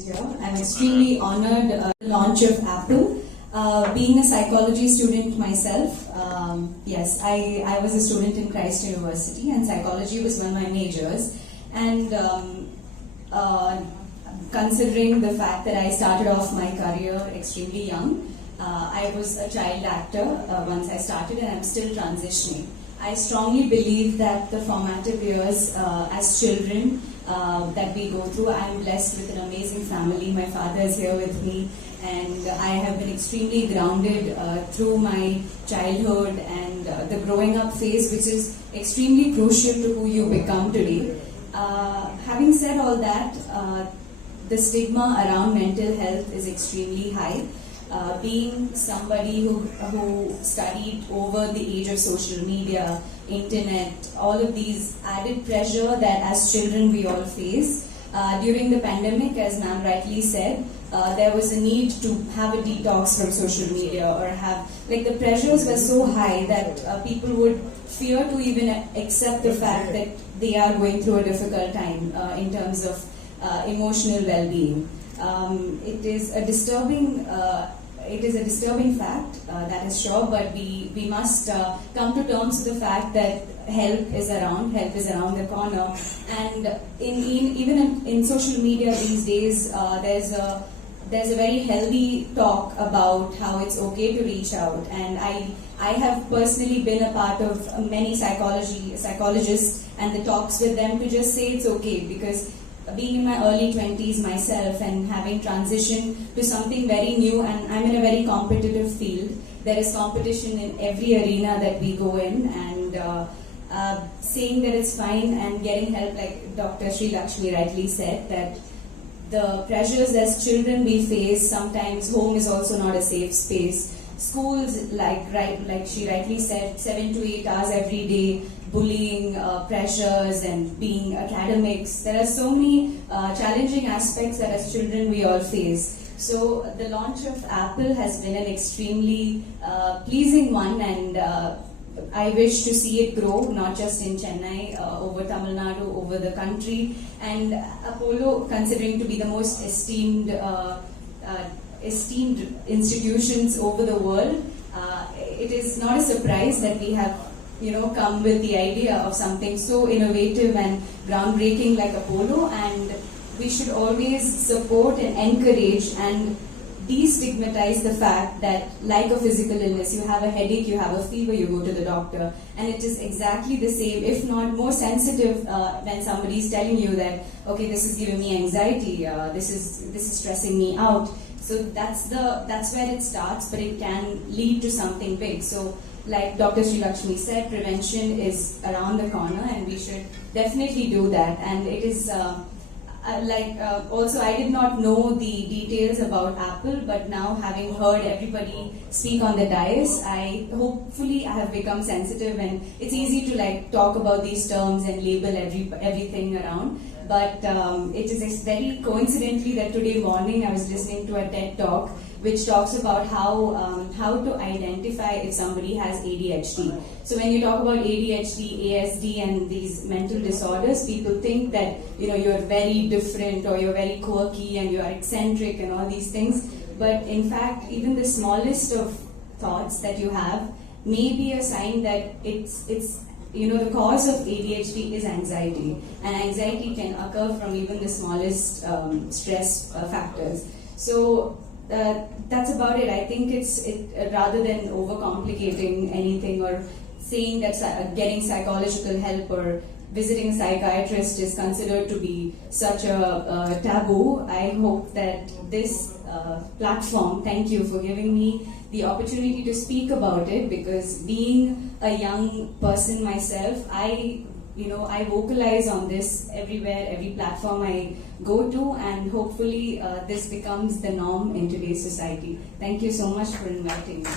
Here. I'm extremely honored the launch of Apple. Being a psychology student myself, yes, I was a student in Christ University and psychology was one of my majors. And considering the fact that I started off my career extremely young, I was a child actor once I started and I'm still transitioning. I strongly believe that the formative years as children that we go through, I'm blessed with an amazing family. My father is here with me and I have been extremely grounded through my childhood and the growing up phase, which is extremely crucial to who you become today. Having said all that, the stigma around mental health is extremely high. Being somebody who studied over the age of social media, internet, all of these added pressure that as children we all face. During the pandemic, as ma'am rightly said, there was a need to have a detox from social media or have, like the pressures were so high that people would fear to even accept the fact that they are going through a difficult time in terms of emotional well-being. It is a disturbing fact, that is sure, but we must come to terms with the fact that help is around the corner. And even in social media these days, there's a very healthy talk about how it's okay to reach out. And I have personally been a part of many psychologists and the talks with them to just say it's okay, because being in my early 20s myself and having transitioned to something very new, and I'm in a very competitive field. There is competition in every arena that we go in, and saying that it's fine and getting help, like Dr. Sri Lakshmi rightly said, that the pressures as children we face, sometimes home is also not a safe space. Schools, like she rightly said, 7 to 8 hours every day, bullying, pressures, and being academics. There are so many challenging aspects that as children we all face. So the launch of Apple has been an extremely pleasing one, and I wish to see it grow, not just in Chennai, over Tamil Nadu, over the country, and Apollo, considering to be the most esteemed institutions over the world, it is not a surprise that we have come with the idea of something so innovative and groundbreaking like Apollo, and we should always support and encourage and destigmatize the fact that, like a physical illness, you have a headache, you have a fever, you go to the doctor, and it is exactly the same, if not more sensitive, when somebody is telling you that, okay, this is giving me anxiety, this is stressing me out. So that's where it starts, but it can lead to something big. So, like Dr. Sri Lakshmi said, prevention is around the corner, and we should definitely do that. And it is also, I did not know the details about Apple, but now having heard everybody speak on the dais, hopefully I have become sensitive, and it's easy to talk about these terms and label everything around. But it is very coincidentally that today morning I was listening to a TED talk which talks about how to identify if somebody has ADHD. So when you talk about ADHD, ASD, and these mental disorders, people think that you're very different or you're very quirky and you are eccentric and all these things. But in fact, even the smallest of thoughts that you have may be a sign that it's the cause of ADHD is anxiety, and anxiety can occur from even the smallest stress factors. So that's about it. I think rather than overcomplicating anything or saying that getting psychological help or visiting a psychiatrist is considered to be such a taboo, I hope that this platform, thank you for giving me the opportunity to speak about it, because being a young person myself, I vocalize on this everywhere, every platform I go to, and hopefully this becomes the norm in today's society. Thank you so much for inviting me.